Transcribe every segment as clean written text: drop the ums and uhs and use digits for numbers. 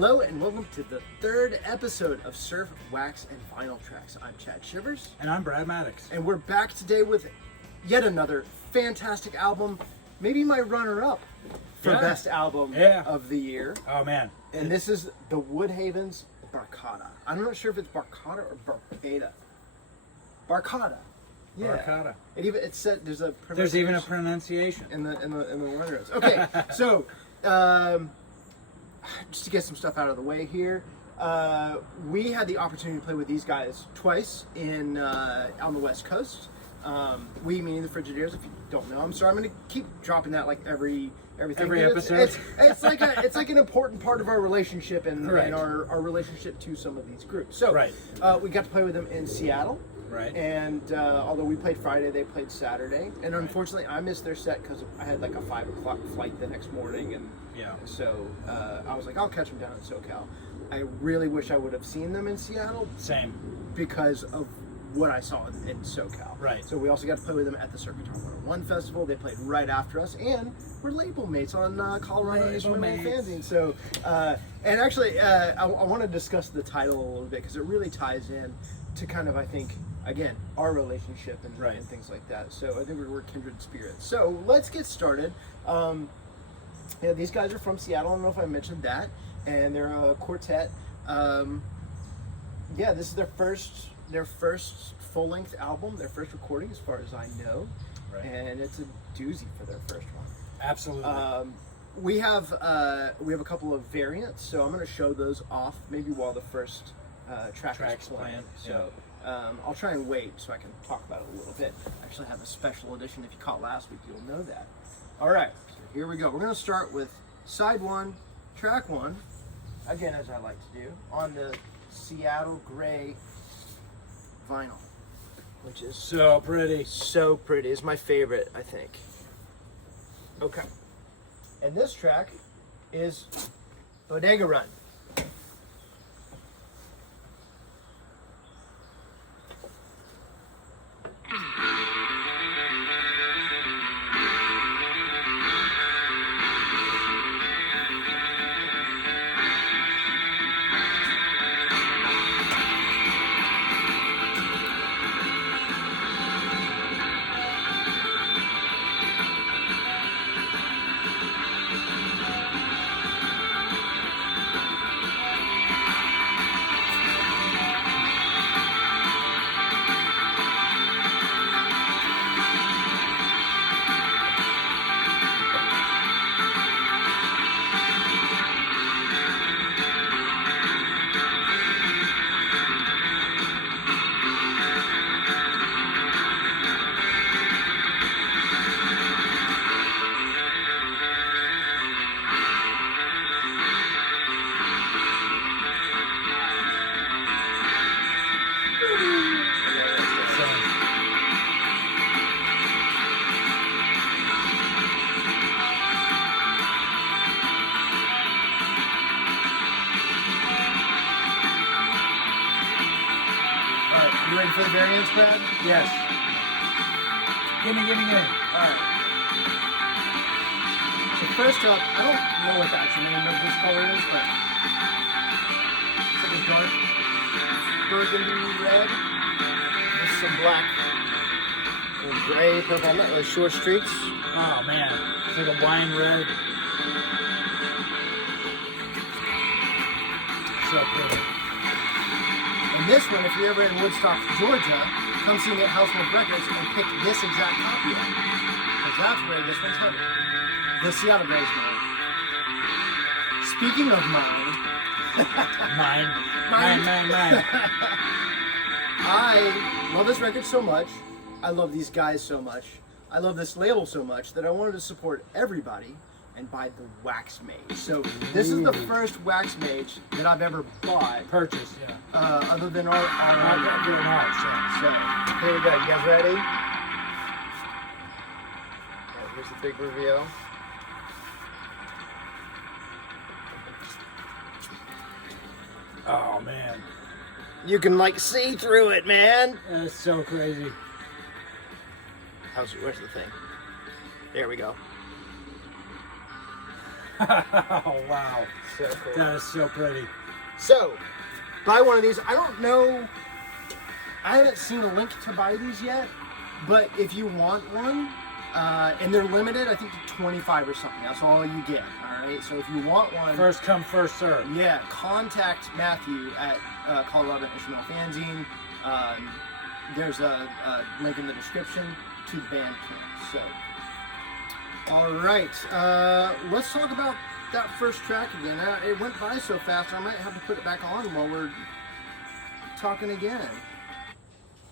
Hello and welcome to the third episode of Surf, Wax, and Vinyl Tracks. I'm Chad Shivers. And I'm Brad Maddox. And we're back today with yet another fantastic album. Maybe my runner-up for best album of the year. Oh, man. And this is the Woodhavens Barkada. I'm not sure if it's Barkada or Barkada. Barkada. Yeah. Barkada. It said there's even a pronunciation in the runners. Okay, so just to get some stuff out of the way here, we had the opportunity to play with these guys twice on the West Coast. We meaning the Frigidaires. If you don't know, I'm sorry. I'm going to keep dropping that like every episode. It's like an important part of our relationship and our relationship to some of these groups. So we got to play with them in Seattle. Right. And although we played Friday, they played Saturday. And unfortunately, I missed their set because I had like a 5 o'clock flight the next morning. And so I was like, I'll catch them down in SoCal. I really wish I would have seen them in Seattle. Same. Because of what I saw in SoCal. Right. So we also got to play with them at the Circuit Talk 101 Festival. They played right after us. And we're label mates on Colorado Instrumental Fanzine. So, and actually, I want to discuss the title a little bit because it really ties in to kind of, I think, again, our relationship and things like that. So I think we're kindred spirits. So let's get started. These guys are from Seattle. I don't know if I mentioned that. And they're a quartet. This is their first full-length album, their first recording as far as I know. Right. And it's a doozy for their first one. Absolutely. We have a couple of variants, so I'm going to show those off maybe while the first track is playing. So I'll try and wait so I can talk about it a little bit. I actually have a special edition. If you caught last week, you'll know that. All right, so here we go. We're going to start with side 1, track 1, again, as I like to do, on the Seattle Gray vinyl, which is so pretty. So pretty. It's my favorite, I think. Okay. And this track is Bodega Run. You ready for the variants, Brad? Yes. Gimme. Alright. So first up, I don't know what the actual name of this color is, but it's like a dark burgundy red with some black or gray purple, like short streaks. Oh man, it's like a wine red. So pretty. And this one, if you're ever in Woodstock, Georgia, come see me at Household Records and pick this exact copy up. Because that's where this one's headed. The Seattle Gray is mine. Speaking of mine. Mine. I love this record so much. I love these guys so much. I love this label so much that I wanted to support everybody and buy the Wax Mage. So this is the first Wax Mage that I've ever bought. Purchase, other than our So here we go. You guys ready? Here's the big reveal. oh man, You can like see through it, man. that's so crazy. Where's the thing? There we go. Oh, wow. So cool. That is so pretty. So, buy one of these. I don't know. I haven't seen a link to buy these yet, but if you want one, and they're limited, I think to 25 or something. That's all you get. All right. So if you want one, First come, first serve. yeah, contact Matthew at Colorado Instrumental Fanzine. There's a link in the description to the Bandcamp. So, all right, let's talk about that first track again. It went by so fast, I might have to put it back on while we're talking again.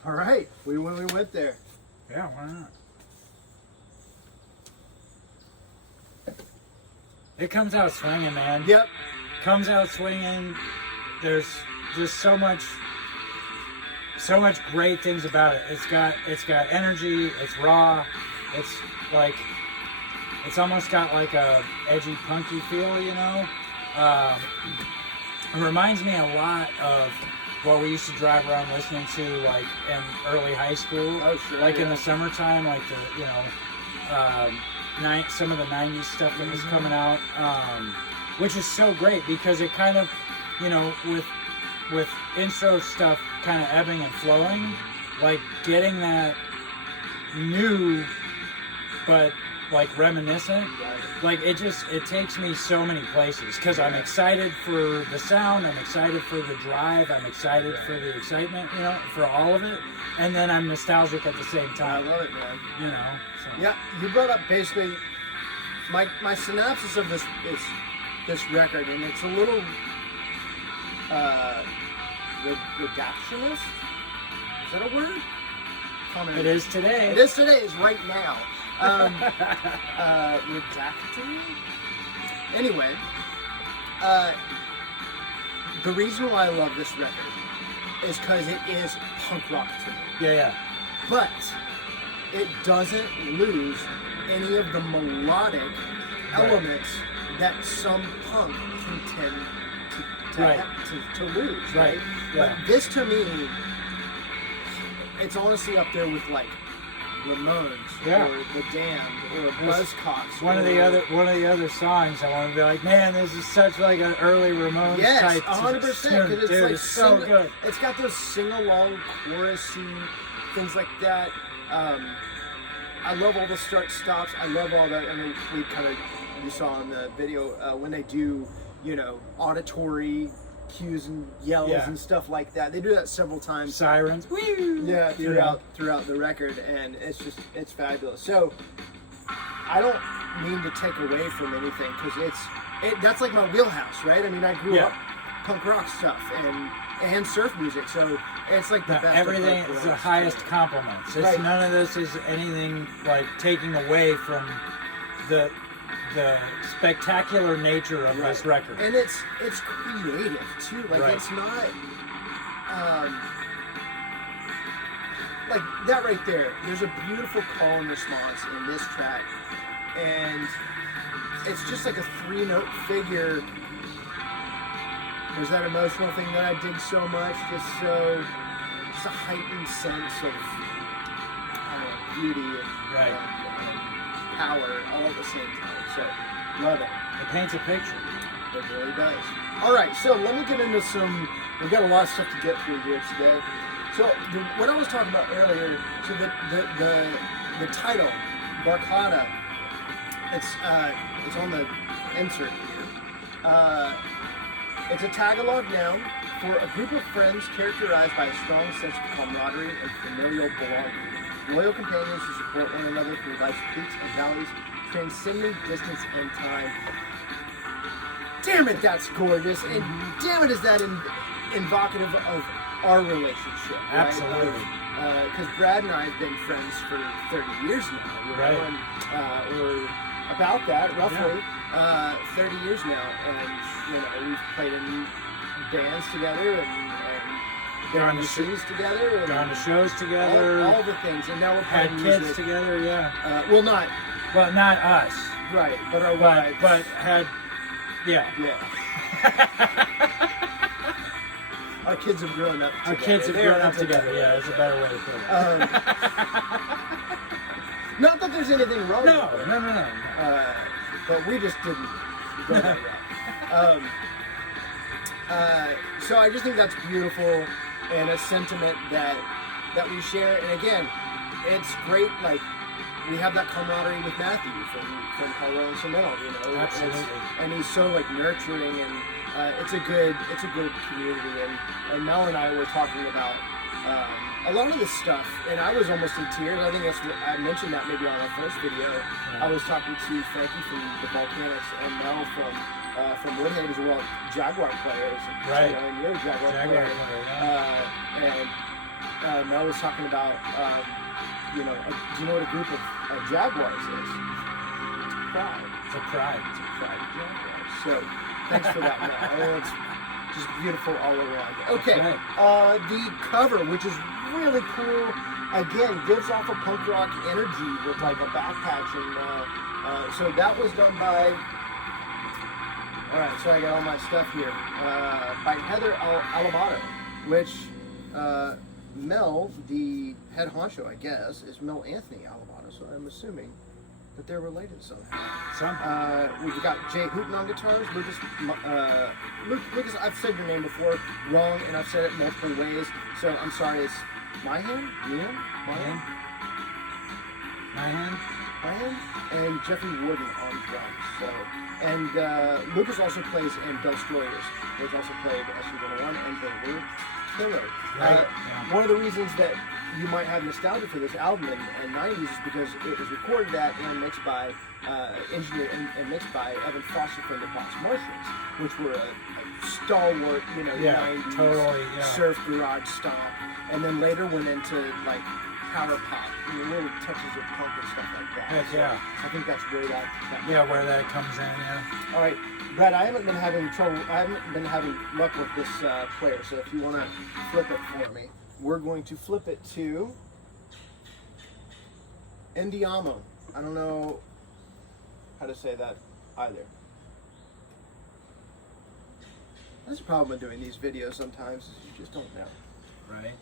All right, we went there. Yeah, why not? It comes out swinging, man. Yep. Comes out swinging. There's just so much great things about it. It's got energy. It's raw. It's like, it's almost got like a edgy, punky feel, you know. It reminds me a lot of what we used to drive around listening to, like in early high school. Oh, sure. Like yeah. in the summertime, like the, you know, some of the 90s stuff that was coming out, which is so great because it kind of, you know, with intro stuff kind of ebbing and flowing, like getting that new but like reminiscent, like it takes me so many places because I'm excited for the sound, I'm excited for the drive, I'm excited for the excitement, you know, for all of it, and then I'm nostalgic at the same I time. love it, man. You know, so. Yeah, you brought up basically my synopsis of this record, and it's a little reductionist. Is that a word? Comment. It is today. It is today. Is right now. Redacting. Anyway, the reason why I love this record is because it is punk rock to me. Yeah. But it doesn't lose any of the melodic elements that some punk can tend to lose, right? Yeah. But this, to me, it's honestly up there with like Ramones or The Damned or Buzzcocks. One of the other songs I want to be like, man, this is such like an early Ramones type. 100%. Because Dude, it's so good. It's got those sing-along, chorusy things like that. I love all the start-stops. I love all that. I mean, you saw in the video when they do, you know, auditory cues and yells and stuff like that. They do that several times. Sirens. Yeah, throughout the record, and it's fabulous. So I don't mean to take away from anything because that's like my wheelhouse, right? I mean, I grew up punk rock stuff and surf music, so it's like the best. Everything is the highest compliments. It's none of this is anything like taking away from the spectacular nature of this record. And it's creative too. Like it's not like that right there. There's a beautiful call and response in this track, and it's just like a 3-note figure. There's that emotional thing that I dig so much, just a heightened sense of beauty and power all at the same time. So, love it. It paints a picture. It really does. All right, so let me get into we've got a lot of stuff to get through here today. So, what I was talking about earlier, so the title, Barkada, it's on the insert here. It's a Tagalog noun for a group of friends characterized by a strong sense of camaraderie and familial belonging. Loyal companions who support one another through life's peaks and valleys, transcending distance and time. Damn it, that's gorgeous, and damn it, is that evocative of our relationship. Right? Absolutely. Because Brad and I have been friends for 30 years now, you know, and, or about that, roughly, 30 years now, and you know, we've played in bands together and gone to shows together, and gone to shows together, all the things, and now we're had playing kids music. together, Well, not us, right, but our wives, but had, yeah. Our kids have grown up together. Our kids have grown up together. Yeah, that's a better way to put it. Not that there's anything wrong with it. No. But we just didn't go that route. So I just think that's beautiful and a sentiment that we share. And again, it's great. Like, we have that camaraderie with Matthew from Colorado Instrumental, you know. Absolutely. And he's so like nurturing, and it's a good community. And Mel and I were talking about a lot of this stuff, and I was almost in tears. I think I mentioned that maybe on our first video. Yeah. I was talking to Frankie from the Volcanics and Mel from Woodhavens, who are all Jaguar players. Right. You know, and you're a Jaguar player. And Mel was talking about, you know, do you know what a group of Jaguars is? Pride. It's a pride. It's a pride of Jaguars. So thanks for that, Mel. I think it's just beautiful all around. Okay, Right. The cover, which is really cool, again, gives off a punk rock energy with like a back patch, and so that was done by. All right, so I got all my stuff here by Heather Alabato, which Mel, the head honcho, I guess, is Mel Anthony Alabato, so I'm assuming that they're related somehow. We've got Jay Hooten on guitars, Lucas, I've said your name before wrong, and I've said it multiple ways, so I'm sorry. It's Mahan, and Jeffrey Warden on drums. So, and Lucas also plays in Del Stroyers, which also played SU-101, and they were killer. Right. One of the reasons that you might have nostalgia for this album in the 90s is because it was recorded at and mixed by, engineered and mixed by Evan Foster from the Box Martians, which were a stalwart, you know, 90s surf garage stomp, and then later went into like power pop, you know, little touches of punk and stuff like that. Heck yeah. I think that's where that where that comes in, yeah. All right, Brad, I haven't been having luck with this player, so if you want to flip it for me, we're going to flip it to Andiamo. I don't know how to say that either. That's the problem with doing these videos sometimes, is you just don't know. Right.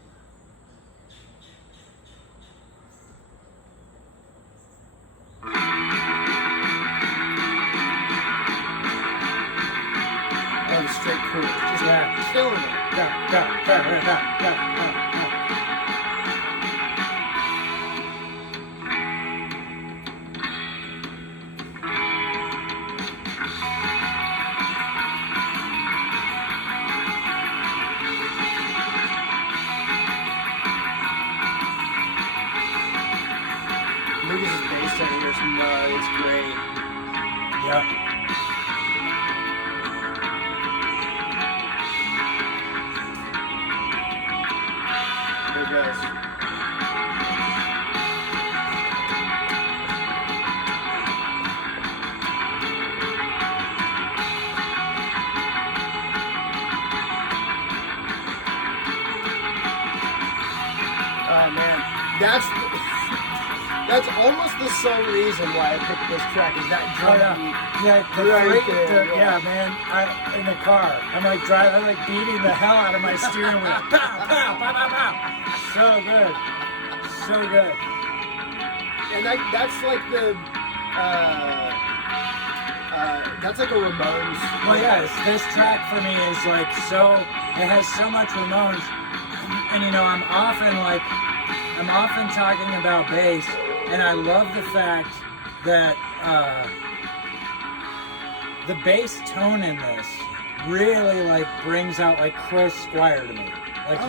Oh, the straight chords, just killing it. Lucas's bass setting is great. Yeah. There it goes. Oh man, that's almost the sole reason why I picked this track, is that drum beat. Yeah, man. In the car, I'm like driving, I'm like beating the hell out of my steering wheel. Pow, pow, pow, pow, pow. So good, so good. And that's like the that's like a Ramones. Well, yes, this track for me is like so. It has so much Ramones, and you know, I'm often talking about bass, and I love the fact that the bass tone in this really like brings out like Chris Squire to me. Like,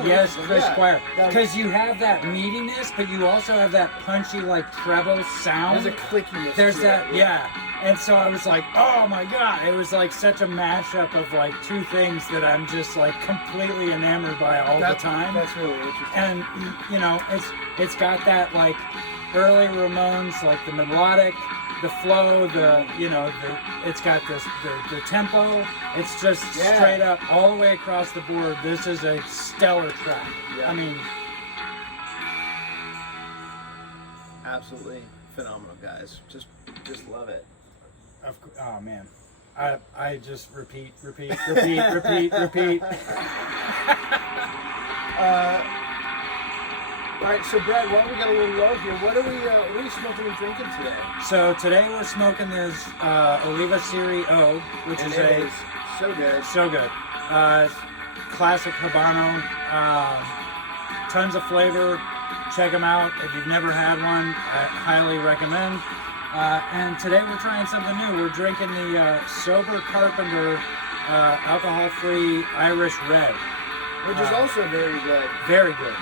Chris Squire, because you have that meatiness, but you also have that punchy like treble sound. There's a clickiness. There's that, And so I was like, oh my god, it was like such a mashup of like two things that I'm just like completely enamored by all the time. That's really interesting. And you know, it's got that like early Ramones, like the melodic, the flow, it's got the tempo. It's just straight up all the way across the board. This is a stellar track. Yeah. I mean, absolutely phenomenal, guys. Just love it. Oh man, I just repeat. All right, so Brad, while we got a little low here, what are we smoking and drinking today? So today we're smoking this Oliva Serie O, which And is it is so good. so good. Classic Habano, tons of flavor. Check them out. If you've never had one, I highly recommend. And today we're trying something new. We're drinking the Sober Carpenter alcohol-free Irish Red. Which is also very good. Very good.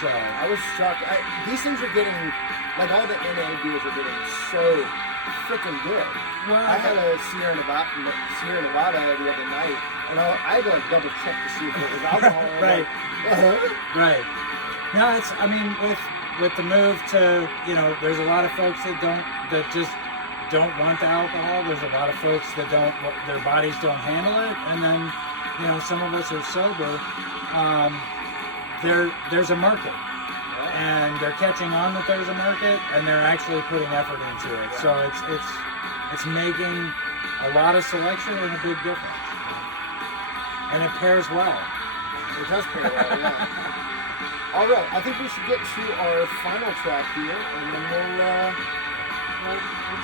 So I was shocked. These things are getting, like all the NA beers are getting so freaking good. Well, I had a Sierra Nevada the other night, and I had to like double check to see if it was alcohol. Right. Right. No, it's. I mean, with the move to, there's a lot of folks that just don't want the alcohol. There's a lot of folks that their bodies don't handle it, and then, some of us are sober. There's a market, and they're catching on that there's a market, and they're actually putting effort into it. So it's making a lot of selection and a big difference, and it pairs well. It does pair well, yeah. All right, I think we should get to our final track here, and then we'll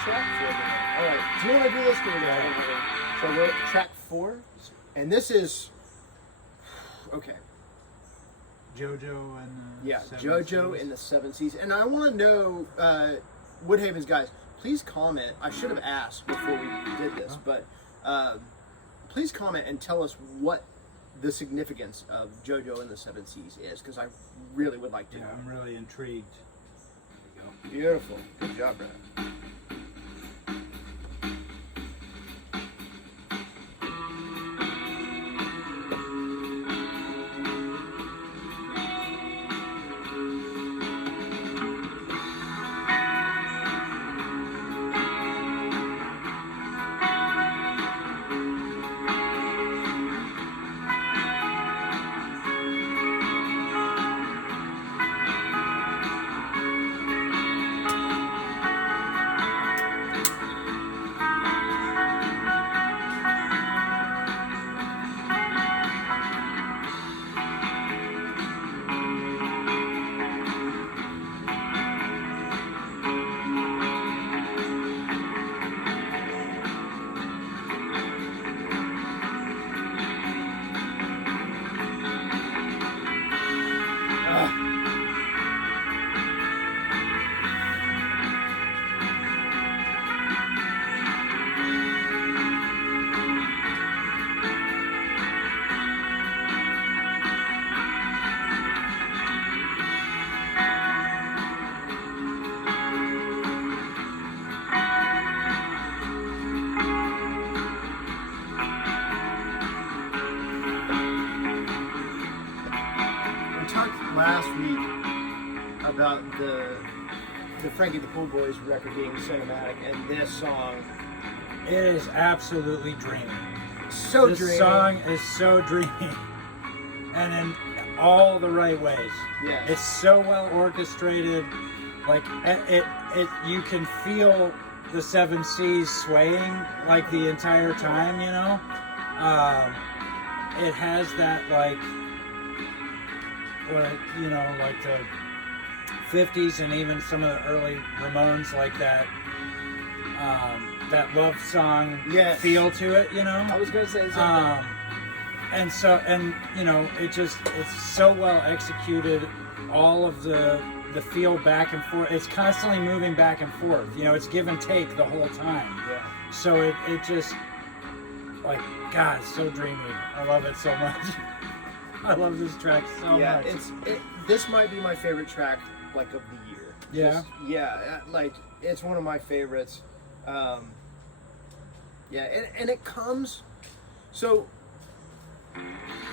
track for a minute. All right, do you want to do this? So we're at track 4, and this is okay. JoJo and the JoJo in the 7 Seas. And I want to know, Woodhavens guys, please comment. I should have asked before we did this, but please comment and tell us what the significance of JoJo in the 7 Seas is, because I really would like to know. I'm really intrigued. There we go. Beautiful. Good job, Brad. Last week about the Frankie the Pool Boys record being cinematic, and this song, it is absolutely dreamy. So dreamy. This song is so dreamy, and in all the right ways. Yeah. It's so well orchestrated. Like it you can feel the 7 Seas swaying like the entire time. It has that like the 50s and even some of the early Ramones, like that love song feel to it, I was gonna say something. It's so well executed. All of the feel back and forth. It's constantly moving back and forth. It's give and take the whole time. Yeah. So it just, like, God, it's so dreamy. I love it so much. I love this track so much. This might be my favorite track, like, of the year. Yeah? Like, it's one of my favorites. And it comes, so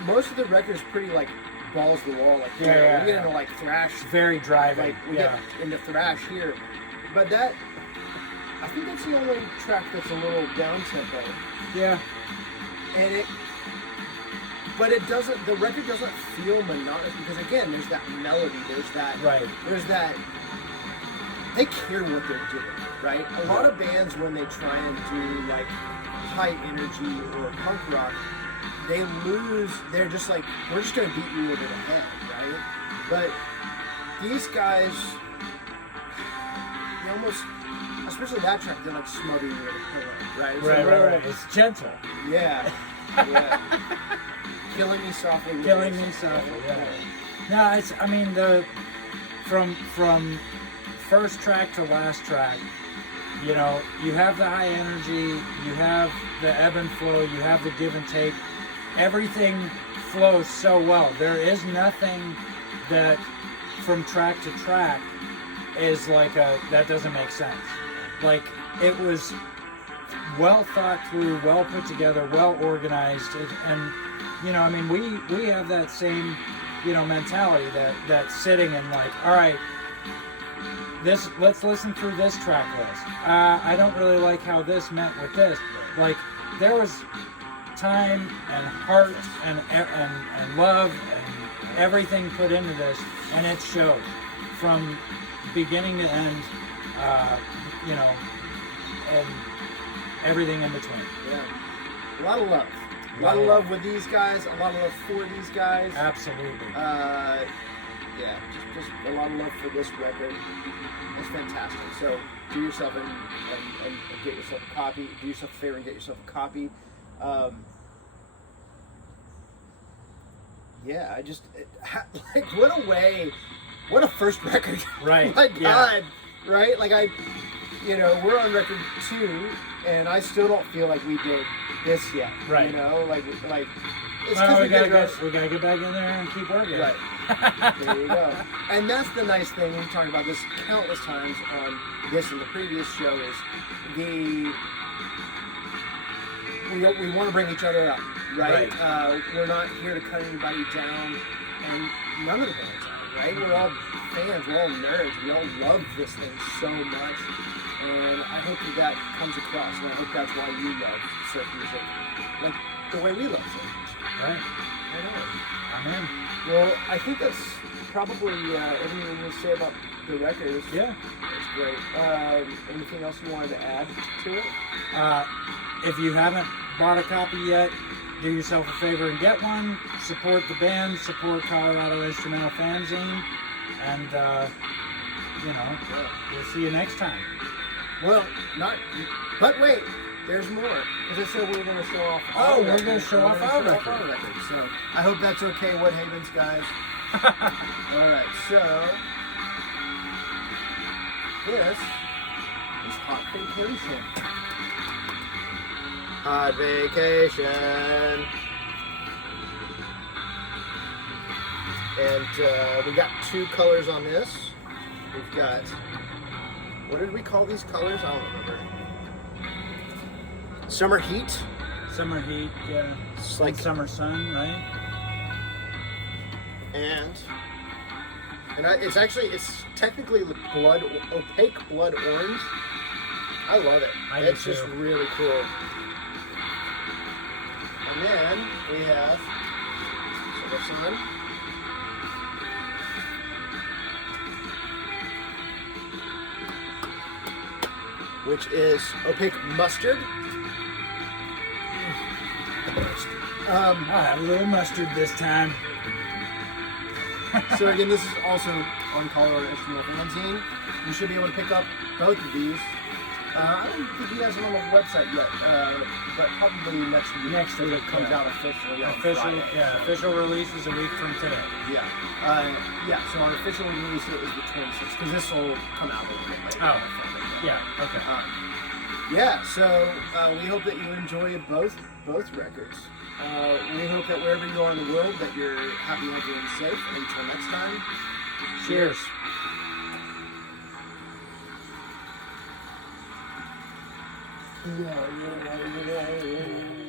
most of the record's pretty, like, balls to the wall. Like, we get into, like, thrash. Very driving. Like, we get into thrash here. But I think that's the only track that's a little down-tempo. Yeah. And the record doesn't feel monotonous, because again, there's that melody, there's that, they care what they're doing, right? A lot of bands, when they try and do like high energy or punk rock, they're just like, we're just gonna beat you over the head, right? But these guys, they almost, especially that track, they're like smothering you with a pillow, right? It's Right. It's gentle. Yeah. Killing me softly. Killing me softly. Yeah. No, it's. I mean, from first track to last track, you know, you have the high energy, you have the ebb and flow, you have the give and take. Everything flows so well. There is nothing that from track to track is like that doesn't make sense. Like, it was well thought through, well put together, well organized, and you know, I mean, we have that same, you know, mentality that sitting and like, all right, let's listen through this track list. I don't really like how this met with this. Like, there was time and heart and love and everything put into this, and it showed from beginning to end. You know, and everything in between. Yeah, a lot of love. A lot of love with these guys. A lot of love for these guys. Absolutely. Yeah, just a lot of love for this record. It's fantastic. So do yourself and get yourself a copy. Do yourself a favor and get yourself a copy. Yeah, I just like, what a way, what a first record. Right. My God. Right? Like, you know, we're on record 2, and I still don't feel like we did this yet. Right. You know, like it's well, we gotta get get back in there and keep working. Right. There you go. And that's the nice thing. We've talked about this countless times on this and the previous show. Is we want to bring each other up, right? We're not here to cut anybody down, and none of the bands are, right? We're all fans. We're all nerds. We all love this thing so much. And I hope that comes across, and I hope that's why you love surf music, like the way we love surf music. Right. I know. I'm in. Well, I think that's probably everything we say about the record. Yeah. It's great. Anything else you wanted to add to it? If you haven't bought a copy yet, do yourself a favor and get one. Support the band. Support Colorado Instrumental Fanzine. And, you know, we'll see you next time. Well, but wait, there's more. Because I said we were going to show off. We're going to show off our record. So I hope that's okay, Woodhavens guys. All right, so this is Hot Vacation. Hot Vacation. And we got 2 colors on this. We've got, what did we call these colors? I don't remember. Summer Heat. Summer Heat, yeah. It's like Summer Sun, right? And it's technically opaque blood orange. I love it. It's just really cool. And then we have Summer Sun. Which is opaque mustard. I'll have a little mustard this time. So again, this is also on Colorado Instrumental Fanzine. You should be able to pick up both of these. I don't think you guys are on the website yet, but probably next week. Next week, it comes out officially. Official release is a week from today. Yeah. So our official release is the 26th, because this will come out a little bit later. Oh. Yeah. Okay. So we hope that you enjoy both records. We hope that wherever you are in the world, that you're happy, healthy, and safe. Until next time, cheers. Yeah.